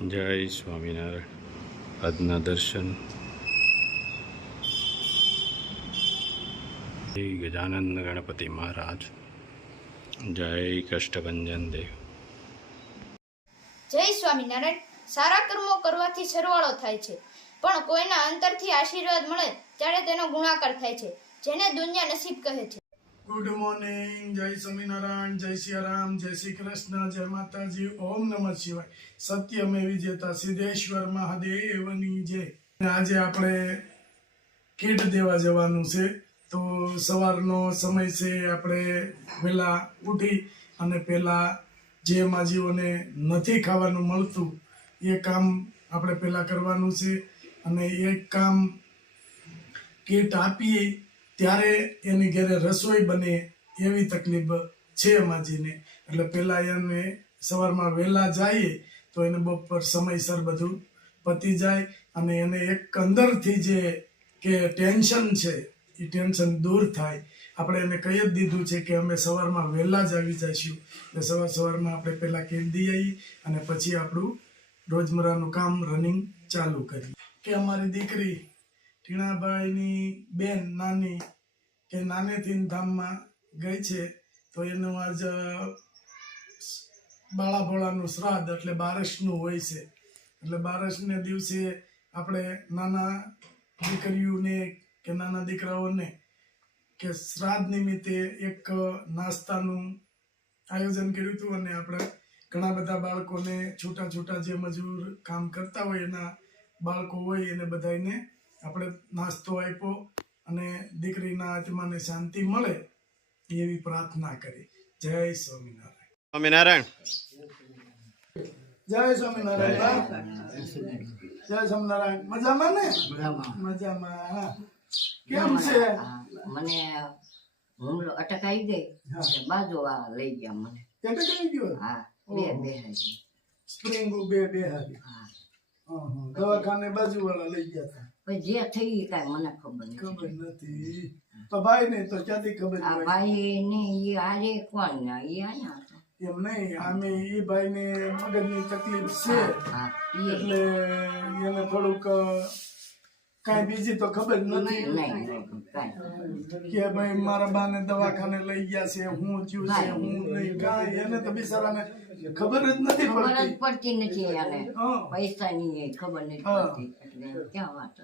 જય સ્વામિનારાયણ. આજના દર્શન જય ગજાનંદ ગણપતિ મહારાજ. જય કષ્ટભંજન દેવ. જય સ્વામિનારાયણ. સારા કર્મો કરવાથી સરવાળો થાય છે, પણ કોઈના અંતરથી આશીર્વાદ મળે ત્યારે તેનો ગુણાકાર થાય છે, જેને દુનિયા નસીબ કહે છે. Good morning. જય સ્વામિનારાયણ, જય સિયારામ, જય શ્રી કૃષ્ણ, જય માતાજી, ઓમ નમઃ શિવાય. સત્યમે વિજેતા સિદ્ધેશ્વર મહાદેવની જય. આજે આપણે કીટ દેવા જવાનું છે, તો સવારનો સમય છે. આપણે વહેલા ઉઠી અને પહેલા જે માજીઓને નથી ખાવાનું મળતું એ કામ આપણે પહેલા કરવાનું છે. અને એ કામ કીટ આપીએ ત્યારે એની ઘરે રસોઈ બને એવી તકલીફ છે માજીને. એટલે પહેલાં એને સવારમાં વહેલા જઈએ તો એને બપોર સમયસર બધું પતી જાય અને એને એક અંદરથી જે કે ટેન્શન છે એ ટેન્શન દૂર થાય. આપણે એને કહી જ દીધું છે કે અમે સવારમાં વહેલા જ આવી જઈશું. એટલે સવારમાં આપણે પહેલાં કીટ દઈ આવીએ અને પછી આપણું રોજમરાનું કામ રનિંગ ચાલુ કરીએ. કે અમારી દીકરી ટીણાભાઈની બેન નાની કે નાનેથી ધામમાં ગઈ છે, તો એનું આજ બાળાભોળાનું શ્રાદ્ધ એટલે બારસનું હોય છે. એટલે બારસને દિવસે આપણે નાના દીકરીઓને કે નાના દીકરાઓને કે શ્રાદ્ધ નિમિત્તે એક નાસ્તાનું આયોજન કર્યું હતું. અને આપણે ઘણા બધા બાળકોને છૂટા છૂટા જે મજૂર કામ કરતા હોય એના બાળકો હોય એને બધાને આપણે નાસ્તો આપ્યો અને દીકરીના આત્માને શાંતિ મળે એવી પ્રાર્થના કરી. જય સ્વામિનારાયણ. સ્વામિનારાયણ. જય સ્વામિનારાયણ. જય સ્વામિનારાયણ. મજામાં ને? મજામાં. કેમ છે? મને હુમલો અટક આવી ગઈ, બાજુ આ લઈ ગયા મને. અટક આવી ગયો? હા, બે સ્પ્રિંગ બે હારી. દવાખાને બાજુ વાળા લઈ ગયા હતા. જે થઈ કાંઈ મને ખબર નથી. તો ભાઈ ને તો ક્યાંથી ખબર? આ ભાઈ ને ઈ આજે કોણ એ આયા હતા. એમ નહીં, આમે એ ભાઈ ને મગજની તકલીફ છે એટલે એને થોડુંક કાંઈ બીજી તો ખબર નથી કે ભાઈ મારા બાને દવાખાને લઈ ગયા છે, હું થયું છે, હું નહીં, કાંઈ એને તો બિચારાને ખબર જ નથી પડતી નથી. અને પૈસા ની ખબર નથી પડતી એટલે ક્યાં વાત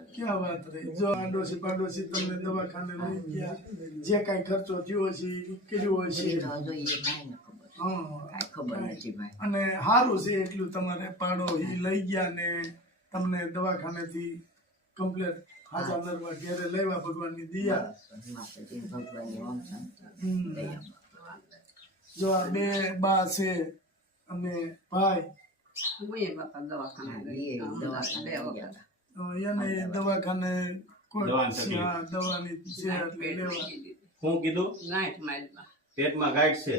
રહી. જો આડોશી પાડોશી તમને દવાખાને લઈ ગયા, જે કાંઈ ખર્ચો થયો છે કર્યો હોય છે ખબર નથી ભાઈ. અને સારું છે એટલું તમારે પાડો લઈ ગયા ને તમને દવાખાનેથી કમ્પ્લેટ હાજર નરવા ઘેરે લેવા ભગવાનની દયા. જો આ બે બા છે અને ભાઈ એને દવાખાને દવાની છે એટલે લેવા. શું કીધું? પેટમાં ગાંઠ છે.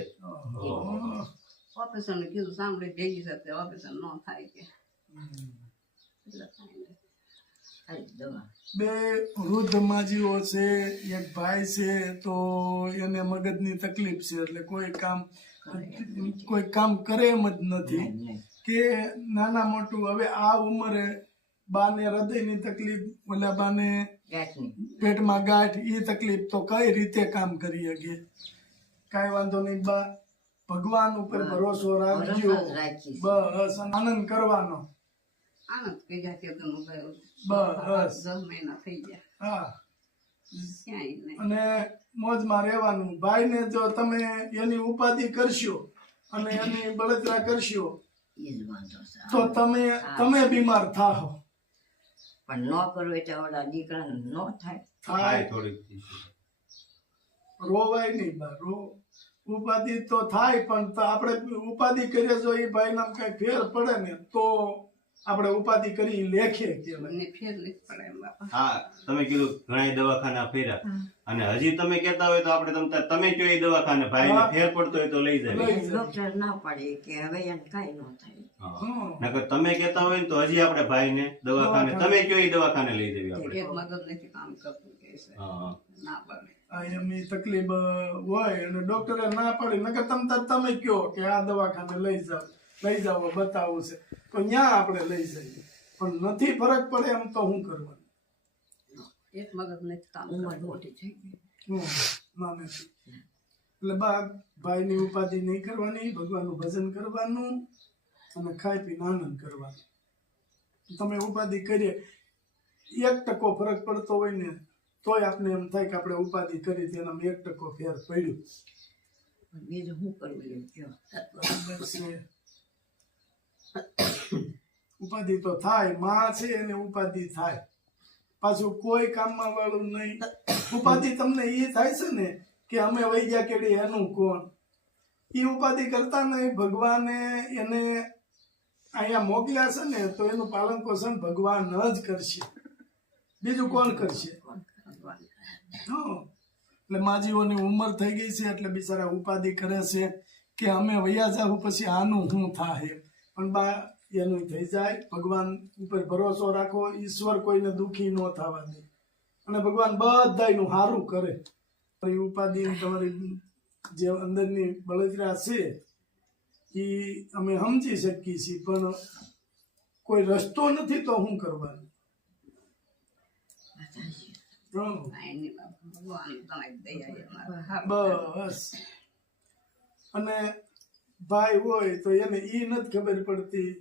ઓપરેશન કીધું સાંભળી ભેગી સાથે ઓપરેશન ન થાય કે બે વૃદ્ધ માજીઓ છે, એક ભાઈ છે, તો એને મગજની તકલીફ છે એટલે કોઈ કામ કરે એમ જ નથી કે નાના મોટું. હવે આ ઉંમરે બાને હૃદયની તકલીફ, ઓલા બાને પેટમાં ગાંઠ, એ તકલીફ તો કઈ રીતે કામ કરી શકે? કાંઈ વાંધો નહીં બા, ભગવાન ઉપર ભરોસો રાખજો, બસ આનંદ કરવાનો. આનંદ કઈ જાતે બસ 10 મહિના થઈ ગયા. હા, ક્યાંય નહીં. અને મોજમાં રહેવાનું. ભાઈ ને જો તમે એની ઉપાધિ કરશો અને એની બળતરા કરશો તો તમે બીમાર થાઓ. પણ ન કરવું એટલે ઓલા દીકરા ન થાય થોડીક રોવાય નહીં બા, ઉપાધિ તો થાય પણ આપણે ઉપાધિ કરીએ જો એ ભાઈ નામ કઈ ફેર પડે ને તો આપણે ઉપાધિ કરી લેખે મને ફેર નથી પડે એમ બાપા. હા, તમે કીધું ઘણા દવાખાના ફેર્યા અને હજી તમે કહેતા હોય તો આપણે તમે કયો એ દવાખાને ભાઈને ફેર પડતો હોય તો લઈ જાય. ડોક્ટર ના પડે કે હવે એને કઈ ન થાય. નકર તમે કહેતા હોય ને તો હજી આપણે ભાઈને દવાખાને તમે કયો એ દવાખાને લઈ જવી આપણે. એક મગજ નથી કામ કરતું કે છે ના પડે. એમની તકલીફ હોય અને ડોક્ટરે ના પાડી, નકર તમે કયો કે આ દવાખાને લઈ જાવ લઈ જાઓ બતાવવું છે તો ત્યાં આપણે લઈ જઈએ, પણ નથી ફરક પડે એમ તો શું કરવાનું? એક મગજ નથી કામ ઉંમર કરતું. મોટી થઈ ગઈ. ના નથી. એટલે ભાઈની ઉપાધિ નહીં કરવાની, ભગવાનનું ભજન કરવાનું અને ખાઈ પીને આનંદ કરવાનો. તમે ઉપાધિ કરીએ 1% ફરક પડતો હોય ને તોય આપણે એમ થાય કે આપણે ઉપાધિ કરી હતી એનામાં 1% ફેર પડ્યું. બીજું શું કરવું એમ કયો? બરાબર છે. ઉપાધિ તો થાય, માં છે એને ઉપાધિ થાય, પાછું કોઈ કામમાં વાળું નહીં. ઉપાધિ તમને એ થાય છે ને કે અમે વહી ગયા કેડી એનું કોણ? એ ઉપાધિ કરતા નહીં. ભગવાને એને અહીંયા મોકલ્યા છે ને તો એનું પાલન પોષણ ભગવાન જ કરશે, બીજું કોણ કરશે? ભગવાન. હા. એટલે માજીઓની ઉંમર થઈ ગઈ છે એટલે બિચારા ઉપાધિ કરે છે કે અમે વૈયા જાવ પછી આનું શું થાય, પણ બા એનું થઈ જાય. ભગવાન ઉપર ભરોસો રાખો, ઈશ્વર કોઈને દુઃખી ન થવા દે અને ભગવાન બધાયનું સારું કરે. તો એ ઉપાધિ તમારી જે અંદરની બળતરા છે એ અમે સમજી શકીએ છીએ, પણ કોઈ રસ્તો નથી તો શું કરવાનું? કાંઈ નહીં બાપા. ભગવાન તમારી દયા એ અમારા. બસ. અને ભાઈ હોય તો એને ઈ નથી ખબર પડતી,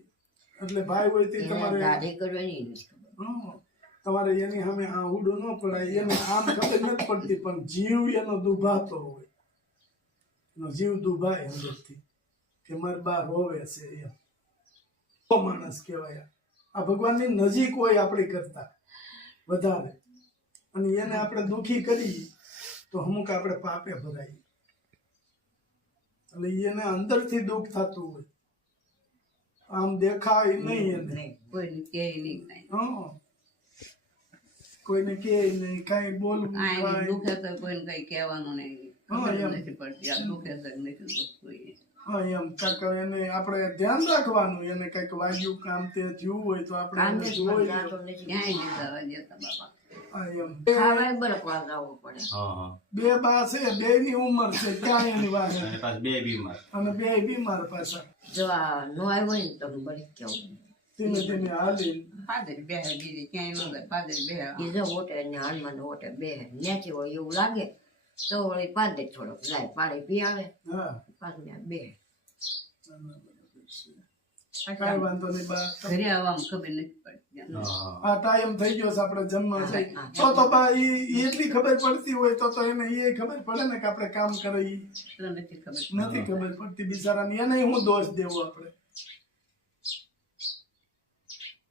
એટલે ભાઈ હોય તે એને તમારે દાઢી કરવાની નથી ખબર. તમારે એની સામે આહુડું ન પડાય. એને આમ ખબર નથી પડતી પણ જીવ એનો દુભાતો હોય, એનો જીવ દુભાય અંદરથી કે મારી બા રોવે છે એમ. તો માણસ કહેવાય. આ ભગવાનની નજીક હોય આપણી કરતા વધારે, અને એને આપણે દુખી કરી તો અમુક આપણે પાપે ભરાય. એટલે એને અંદરથી દુઃખ થતું હોય, આમ દેખાય નહીં એને. નહીં. કોઈને કહે નહીં કાંઈ. હં. કોઈને કે નહીં, કાંઈ બોલવું કાંઈ નહીં. કાંઈ. દુખે તો કોઈને કઈ કહેવાનું નહીં. હા, ખબર જ એમ. નથી પડતી આ દુખે છે કે નથી દુખતું. હા એમ કાંઈક એને આપણે ધ્યાન રાખવાનું. એને કંઈક વાગ્યું કામ તે થયું હોય તો આપણે કાંઈ એને નથી જોઈ જાતો નથી. ક્યાંય નહીં જવા દેતા બાપા. હા એમ. ખાવાય બરકવા જવું પડે. હા બે બા છે, બેયની ઉંમર છે, ક્યાં એની વાત અને પાછા બે બીમાર. અને બે બીમાર પાછા. જો આ નો આવ્યો ને તો બરી કેવું. ધીમે ધીમે હાલી. ફાદર બે બીજી ક્યાંય ન જાય. ફાદર બે એ જો ઓટે ને હાલમાં ઓટે બે નેચી હોય એવું લાગે તો વળી પાડે થોડોક જાય પાણી પી આવે હા પાછું બે. કાંઈ વાંધો નહીં બા. ઘરે આવવામાં ખબર નથી પડતી. હા આ ટાઈમ થઈ ગયો છે આપણે જમવા જઈ તો બા ઈ એટલી ખબર પડતી હોય તો એને એ ખબર પડે ને કે આપણે કામ કરીએ. તો નથી ખબર. નથી ખબર પડતી બિચારાને, એને હું દોષ દેવો આપણે?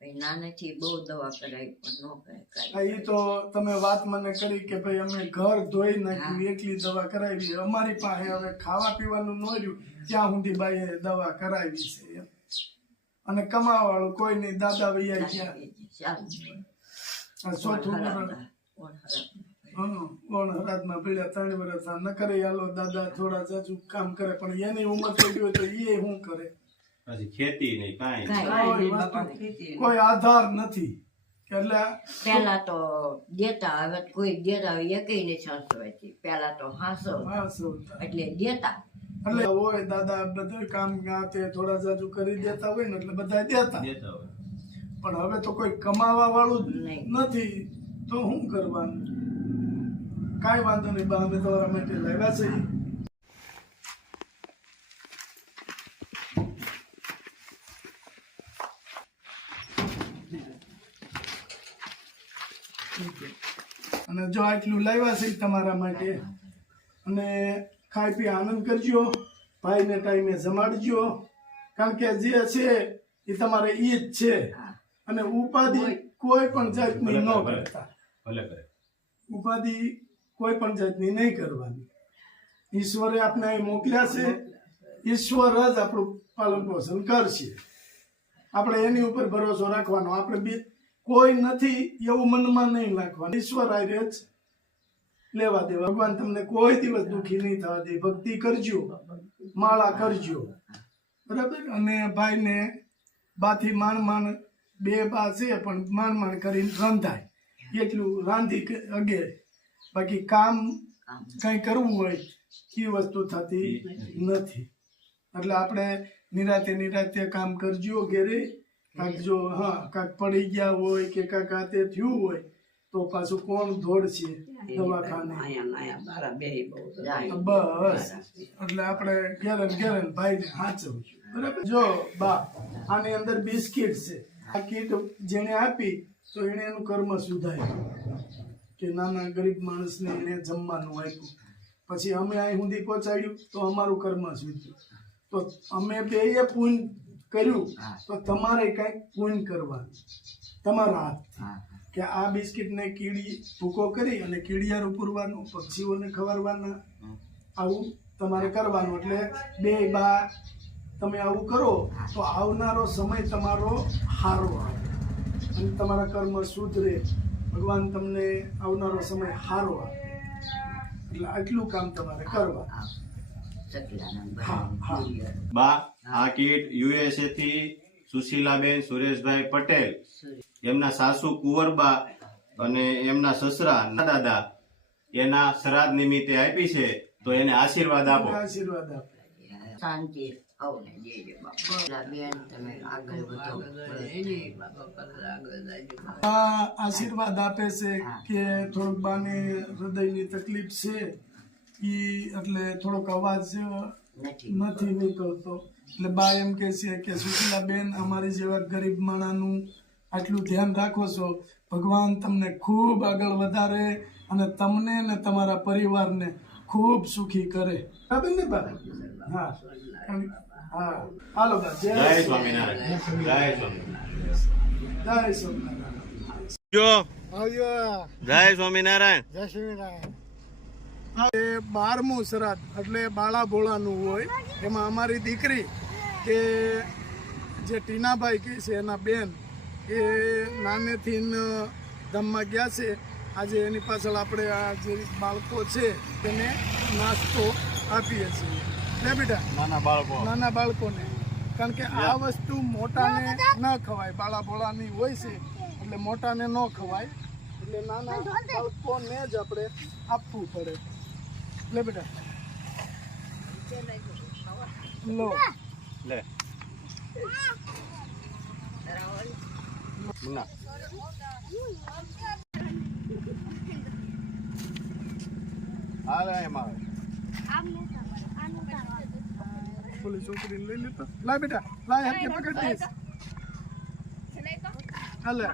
ભાઈ નાનેથી બહુ દવા કરાવી પણ ન કરાય કાંઈ. આ ઈ તો તમે વાત મને કરી કે ભાઈ અમે ઘર ધોઈ નાખ્યું, એકલી દવા કરાવી. અમારી પાસે હવે ખાવા પીવાનું ન રહ્યું ત્યાં સુધી બાઈએ દવા કરાવી છે એમ. અને કમાવા વાળું કોઈ નહીં, દાદા વૈયા ગયા. આ ચોથું વર્ષ. હરાજમાં ભેળ્યા 3 વર્ષ. ન કરે હાલો દાદા થોડા જાજુ કામ કરે, પણ એની ઉંમર થઈ ગઈ હોય તો એ શું કરે? પછી ખેતી નહીં કાંઈ નહીં. કાંઈ નહીં બાપા. ખેતી કોઈ આધાર નથી. એટલે પેલા તો દેતા હવે તો કોઈ દેતા હોય એ કઈ નથી સાસવાતી. પેલા તો હાસો હા, સૌતા. એટલે દેતા. એટલે હોય દાદા બધા કામ તે થોડા જાજુ કરી દેતા હોય ને એટલે બધા દેતા. દેતા હોય. પણ હવે તો કોઈ કમાવા વાળું જ નહીં. નથી તો શું કરવાનું? કાંઈ વાંધો નહીં બા, અમે તમારા માટે લાવ્યા છીએ. અને જો આટલું લાવ્યા છે તમારા માટે, અને ખાઈ પી આનંદ કરજો, ભાઈને ટાઈમે જમાડજો, કારણ કે જે છે એ તમારે ઈ જ છે. અને ઉપાધિ કોઈ પણ જાતની ન કરતા. ભલે કરે. ઉપાધિ કોઈ પણ જાતની નહીં કરવાની. ઈશ્વરે આપણે અહીં મોકલ્યા છે, ઈશ્વર જ આપણું પાલન પોષણ કરશે. આપણે એની ઉપર ભરોસો રાખવાનો. આપણે કોઈ નથી એવું મનમાં નહીં રાખવાનું. ઈશ્વર આરે જ લેવા દેવા. ભગવાન તમને કોઈ દિવસ દુઃખી નહીં થવા દે. ભક્તિ કરજો, માળા કરજો, બરાબર. અને ભાઈને બાથી માંડ બે બા છે પણ માંડ કરીને રંધાય એટલું રાંધી અગે. બાકી કામ કઈ કરવું હોય એ વસ્તુ થતી નથી. એટલે આપણે નિરાતે કામ કરજો ઘેરે. કાંક જો કાંક પડી ગયા હોય કે કાંક હાથે થયું હોય તો પાછું કોણ દોડશે દવાખાને. બસ એટલે આપણે ઘેરે ભાઈને સાચવજો. બરાબર. જો બા, આની અંદર બિસ્કિટ છે. આ કીટ જેને આપી તો એને એનું કર્મ સુધાર્યું કે નાના ગરીબ માણસને એને જમવાનું આપ્યું. પછી અમે અહીં સુધી પહોંચાડ્યું તો અમારું કર્મ સુધર્યું. તો અમે બેએ પૂન કર્યું તો તમારે કંઈક પૂન કરવાનું તમારા હાથ કે આ બિસ્કિટને કીડી ભૂકો કરી અને કીડિયારું પૂરવાનું, પક્ષીઓને ખવડાવવાના, આવું તમારે કરવાનું. એટલે બે બા તમે આવું કરો તો આવનારો સમય તમારો સારો આવે અને તમારા કર્મ સુધરે. ભગવાન તમને આવનારો સમય સારો આવે. એટલે આટલું કામ તમારે કરવા. બા, આ કીટ USA થી સુશીલાબેન સુરેશભાઈ પટેલ, એમના સાસુ કુંવરબા અને એમના સસરા દાદા એના શ્રાદ્ધ નિમિત્તે આપી છે. તો એને આશીર્વાદ આપો. આશીર્વાદ આપો. શાંતિ આવને દેજો બાપા. બેન તમે આગળ વધો. આ આશીર્વાદ આપે છે કે થોડુંક બાને હૃદયની તકલીફ છે એટલે થોડોક અવાજ નથી નીકળતો. એટલે બા એમ કે છે કે સુશીલાબેન, અમારી જેવા ગરીબ માણાનું આટલું ધ્યાન રાખો છો. ભગવાન તમને ખૂબ આગળ વધારે અને તમને ને તમારા પરિવારને ખૂબ સુખી કરે. બરાબર ને બા? હા હા. હાલો બા. જય સ્વામિનારાયણ. જય સ્વામિનારાયણ. જય સ્વામિનારાયણ. જય સ્વામિનારાયણ. જય સ્વામિનારાયણ. એ 12મું શ્રાદ્ધ એટલે બાળા ભોળાનું હોય. એમાં અમારી દીકરી કે જે ટીનાભાઈ કે છે એના બેન એ નાનેથી ધામમાં ગયા છે. આજે એની પાછળ આપણે આ જે બાળકો છે તેને નાસ્તો આપીએ છીએ. લે બેટા, નાના બાળકોને. કારણ કે આ વસ્તુ મોટાને ન ખવાય, બાળા ભોળાની હોય છે એટલે મોટાને ન ખવાય. એટલે નાના બાળકોને જ આપણે આપવું પડે. લે બેટા, લો લે મુન્ના. હાલે એમાં બોલી છોકરીને લઈ લેતો. લા બેટા, લા, હેરકે પકડ દઈશ. હાલે.